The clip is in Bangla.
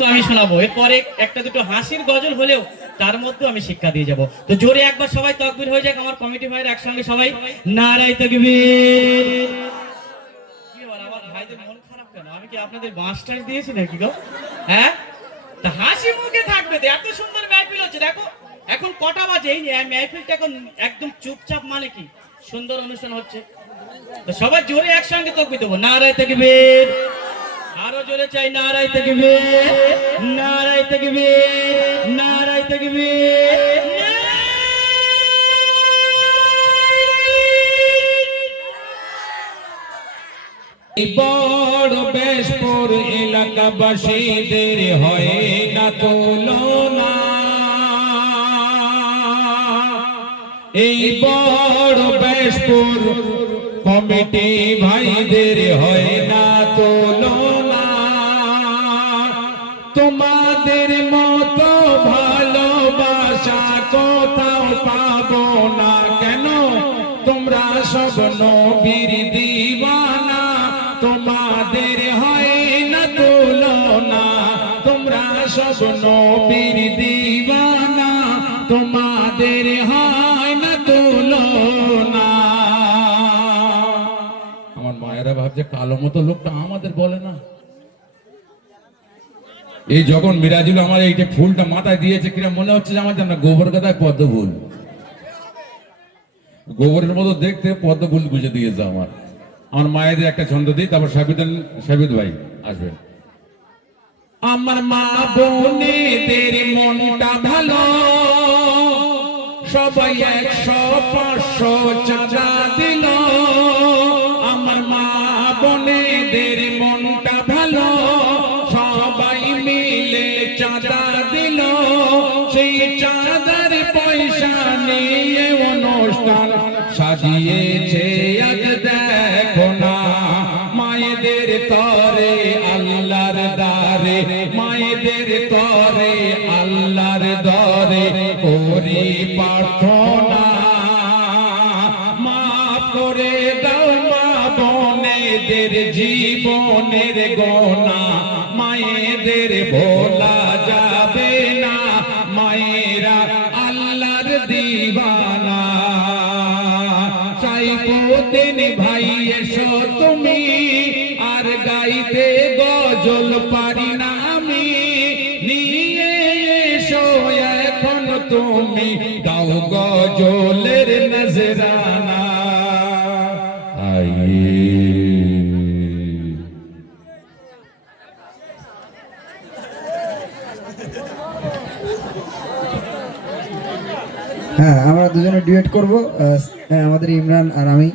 তো আমি শোনাবো। এরপরে একটা দুটো হাসির গজল হলেও তার মধ্যে আমি শিক্ষা দিয়ে যাব। তো জোরে একবার সবাই তকবির হয়ে যাক, আমার কমিটি ভাইয়ের একসঙ্গে সবাই। নারাই তকবীর। হ্যাঁ? হাসি মুখে থাকবে এত সুন্দর হচ্ছে। দেখো কটা এখন একদম চুপচাপ মানে কি? সুন্দর অনুষ্ঠান হচ্ছে। সবাই জোরে একসঙ্গে তকবি দেবো। নারায় তকবীর। আরও জোরে চাই, নারায় তকবীর নারায় তকবীর নারায় তকবীর এই বড় বেশপুর এলাকাবাসীদের হয় না তুলনা। এই বড় বেশপুর কমিটি ভাইদের হয় না তুলনা তোমাদের মতো ভালোবাসা কোথাও পাবো না কেন? তোমরা সব নবীর দিওয়ানা তোমাদের হয় না তুলনা তোমরা সব নবীর দিওয়ানা ভাবছে কালো মতো লোকটা আমাদের বলে না। এই যখন মিরাজুল আমার এইটা ফুলটা মাথায় দিয়েছে কিনা মনে হচ্ছে আমার জানা গোবর গাদায় পদ্ম ফুল। গোবরের মতো দেখতে পদ্ম ফুল বুঝে দিয়েছে আমার। আমার মায়েদের একটা ছন্দ দিই, তারপর সাবিদান সাবিদ ভাই আসবেন। আমার মা বোনেদের মনটা ভালো, সবাই একশো পাঁচশো পয়সা অনুষ্ঠান সাজিয়েছে, আজ দেখো না। মায়েদের তরে, আল্লাহর দারে মায়েদের তরে, আল্লাহর দরে করি প্রার্থনা। মাফ করে দাও মা বোনেদের জীবনের গোনা মায়েদের ভোলা দিবানা। সাইফুদ্দিন ভাই, এসো তুমি, আর গাইতে গজল পারি না আমি। নিয়ে এসো এখন তুমি, গাও গজলের নজরানা। আইয়ে। হ্যাঁ আমরা দুজনে ডিবেট করব। আমাদের ইমরান আর আমি।